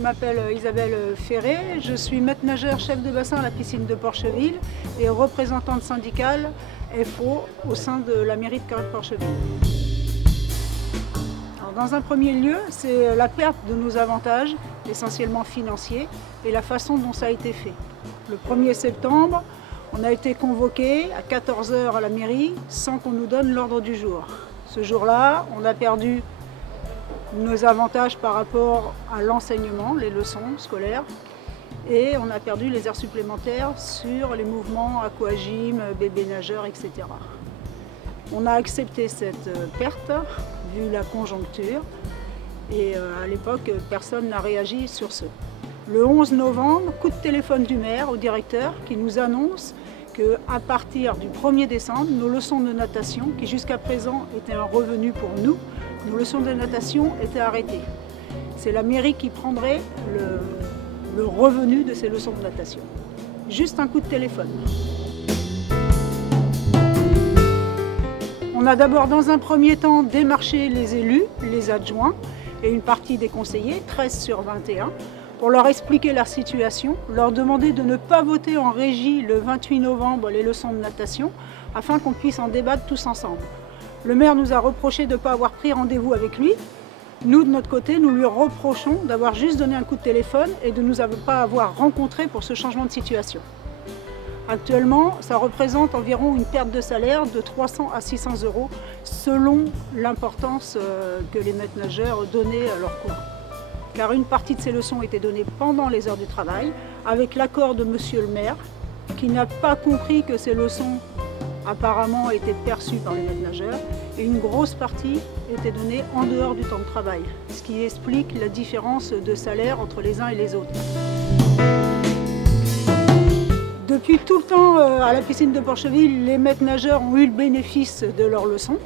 Je m'appelle Isabelle Ferré, je suis maître nageur chef de bassin à la piscine de Porcheville et représentante syndicale FO au sein de la mairie de Porcheville. Alors, dans un premier lieu, c'est la perte de nos avantages, essentiellement financiers, et la façon dont ça a été fait. Le 1er septembre, on a été convoqué à 14 h à la mairie sans qu'on nous donne l'ordre du jour. Ce jour-là, on a perdu nos avantages par rapport à l'enseignement, les leçons scolaires, et on a perdu les heures supplémentaires sur les mouvements aquagym, bébé nageur, etc. On a accepté cette perte, vu la conjoncture, et à l'époque, personne n'a réagi sur ce. Le 11 novembre, coup de téléphone du maire au directeur qui nous annonce qu'à partir du 1er décembre, nos leçons de natation, qui jusqu'à présent étaient un revenu pour nous, nos leçons de natation étaient arrêtées. C'est la mairie qui prendrait le revenu de ces leçons de natation. Juste un coup de téléphone. On a d'abord dans un premier temps démarché les élus, les adjoints et une partie des conseillers, 13 sur 21, pour leur expliquer la situation, leur demander de ne pas voter en régie le 28 novembre les leçons de natation, afin qu'on puisse en débattre tous ensemble. Le maire nous a reproché de ne pas avoir pris rendez-vous avec lui. Nous, de notre côté, nous lui reprochons d'avoir juste donné un coup de téléphone et de ne nous pas avoir rencontrés pour ce changement de situation. Actuellement, ça représente environ une perte de salaire de 300 à 600 € selon l'importance que les maîtres nageurs donnaient à leur cours. Car une partie de ces leçons étaient données pendant les heures du travail, avec l'accord de monsieur le maire, qui n'a pas compris que ces leçons apparemment étaient perçues par les maîtres nageurs, et une grosse partie était donnée en dehors du temps de travail, ce qui explique la différence de salaire entre les uns et les autres. Depuis tout le temps, à la piscine de Porcheville, les maîtres nageurs ont eu le bénéfice de leurs leçons.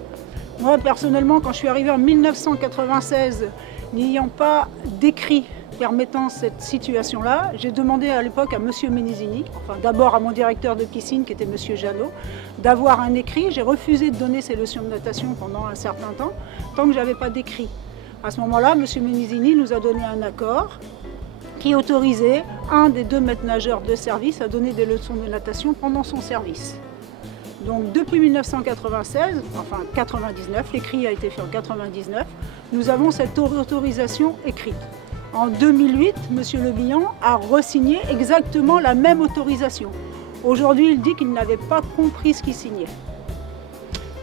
Moi, personnellement, quand je suis arrivée en 1996, n'ayant pas d'écrit permettant cette situation-là, j'ai demandé à l'époque à M. Ménizini, enfin d'abord à mon directeur de piscine qui était M. Jeannot, d'avoir un écrit. J'ai refusé de donner ces leçons de natation pendant un certain temps, tant que je n'avais pas d'écrit. À ce moment-là, M. Ménizini nous a donné un accord qui autorisait un des 2 maîtres nageurs de service à donner des leçons de natation pendant son service. Donc depuis 1996, enfin 99, l'écrit a été fait en 99, nous avons cette autorisation écrite. En 2008, M. Le Bihan a re-signé exactement la même autorisation. Aujourd'hui, il dit qu'il n'avait pas compris ce qu'il signait.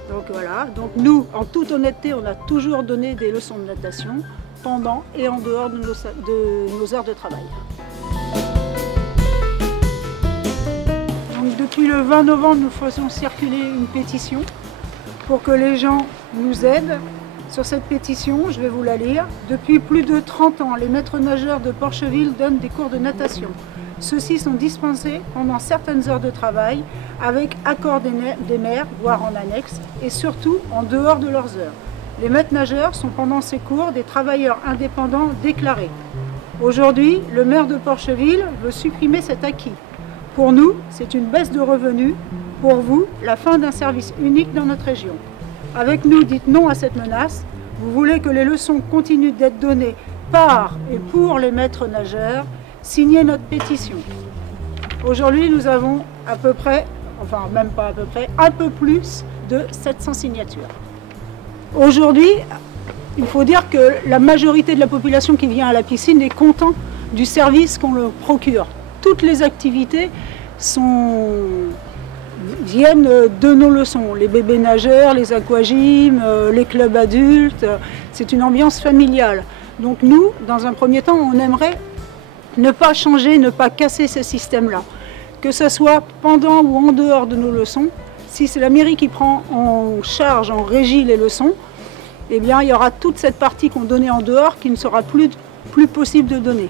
Donc voilà, donc nous, en toute honnêteté, on a toujours donné des leçons de natation pendant et en dehors de nos heures de travail. Donc depuis le 20 novembre, nous faisons circuler une pétition pour que les gens nous aident. Sur cette pétition, je vais vous la lire. Depuis plus de 30 ans, les maîtres nageurs de Porcheville donnent des cours de natation. Ceux-ci sont dispensés pendant certaines heures de travail avec accord des maires, voire en annexe, et surtout en dehors de leurs heures. Les maîtres nageurs sont pendant ces cours des travailleurs indépendants déclarés. Aujourd'hui, le maire de Porcheville veut supprimer cet acquis. Pour nous, c'est une baisse de revenus. Pour vous, la fin d'un service unique dans notre région. Avec nous, dites non à cette menace. Vous voulez que les leçons continuent d'être données par et pour les maîtres nageurs. Signez notre pétition. Aujourd'hui, nous avons à peu près, enfin même pas à peu près, un peu plus de 700 signatures. Aujourd'hui, il faut dire que la majorité de la population qui vient à la piscine est content du service qu'on leur procure. Toutes les activités viennent de nos leçons. Les bébés nageurs, les aquagym, les clubs adultes, c'est une ambiance familiale. Donc nous, dans un premier temps, on aimerait ne pas changer, ne pas casser ce système-là. Que ce soit pendant ou en dehors de nos leçons, si c'est la mairie qui prend en charge, en régie les leçons, eh bien il y aura toute cette partie qu'on donnait en dehors qui ne sera plus possible de donner.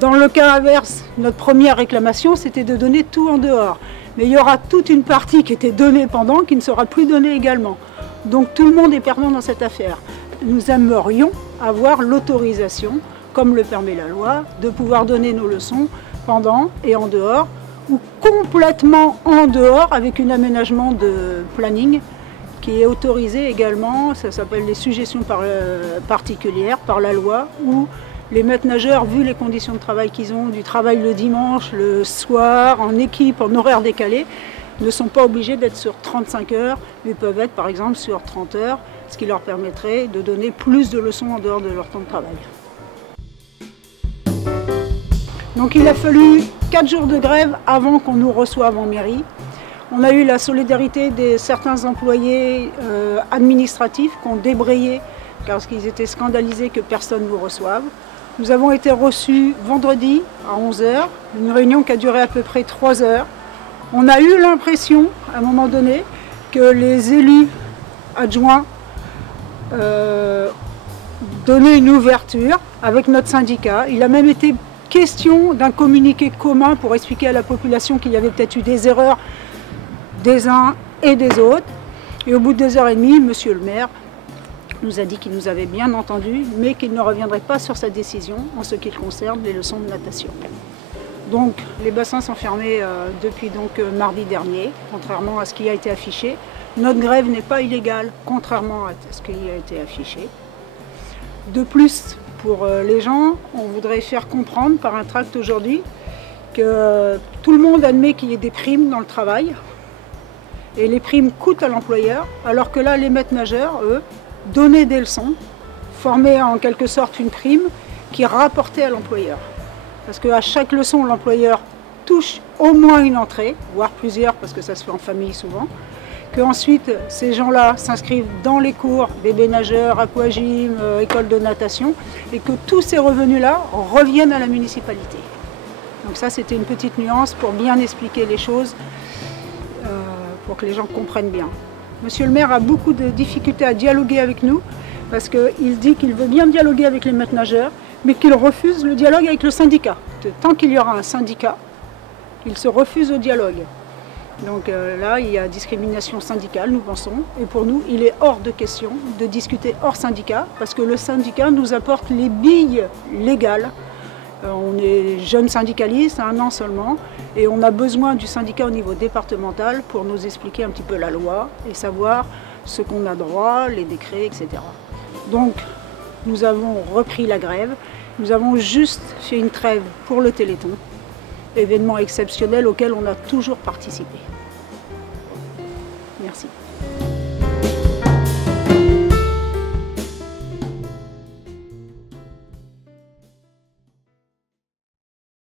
Dans le cas inverse, notre première réclamation, c'était de donner tout en dehors. Mais il y aura toute une partie qui était donnée pendant, qui ne sera plus donnée également. Donc tout le monde est perdant dans cette affaire. Nous aimerions avoir l'autorisation, comme le permet la loi, de pouvoir donner nos leçons pendant et en dehors, ou complètement en dehors, avec un aménagement de planning qui est autorisé également. Ça s'appelle les suggestions particulières par la loi, ou Les maîtres nageurs, vu les conditions de travail qu'ils ont, du travail le dimanche, le soir, en équipe, en horaire décalé, ne sont pas obligés d'être sur 35 heures, mais peuvent être par exemple sur 30 heures, ce qui leur permettrait de donner plus de leçons en dehors de leur temps de travail. Donc il a fallu 4 jours de grève avant qu'on nous reçoive en mairie. On a eu la solidarité de certains employés administratifs qui ont débrayé parce qu'ils étaient scandalisés que personne ne nous reçoive. Nous avons été reçus vendredi à 11 h, une réunion qui a duré à peu près 3 heures. On a eu l'impression, à un moment donné, que les élus adjoints donnaient une ouverture avec notre syndicat. Il a même été question d'un communiqué commun pour expliquer à la population qu'il y avait peut-être eu des erreurs des uns et des autres. Et au bout de 2h30, monsieur le maire nous a dit qu'il nous avait bien entendus, mais qu'il ne reviendrait pas sur sa décision en ce qui concerne les leçons de natation. Donc les bassins sont fermés depuis mardi dernier, contrairement à ce qui a été affiché. Notre grève n'est pas illégale, contrairement à ce qui a été affiché. De plus, pour les gens, on voudrait faire comprendre par un tract aujourd'hui que tout le monde admet qu'il y ait des primes dans le travail, et les primes coûtent à l'employeur, alors que là, les maîtres nageurs, eux, donnaient des leçons, formaient en quelque sorte une prime qui rapportait à l'employeur. Parce qu'à chaque leçon, l'employeur touche au moins une entrée, voire plusieurs, parce que ça se fait en famille souvent, qu'ensuite ces gens-là s'inscrivent dans les cours, bébés nageurs, aquagym, école de natation, et que tous ces revenus-là reviennent à la municipalité. Donc ça, c'était une petite nuance pour bien expliquer les choses, pour que les gens comprennent bien. Monsieur le maire a beaucoup de difficultés à dialoguer avec nous, parce qu'il dit qu'il veut bien dialoguer avec les maîtres nageurs, mais qu'il refuse le dialogue avec le syndicat. Tant qu'il y aura un syndicat, il se refuse au dialogue. Donc là, il y a discrimination syndicale, nous pensons, et pour nous, il est hors de question de discuter hors syndicat, parce que le syndicat nous apporte les billes légales. On est jeunes syndicalistes, 1 an seulement, et on a besoin du syndicat au niveau départemental pour nous expliquer un petit peu la loi et savoir ce qu'on a droit, les décrets, etc. Donc, nous avons repris la grève, nous avons juste fait une trêve pour le Téléthon, événement exceptionnel auquel on a toujours participé. Merci.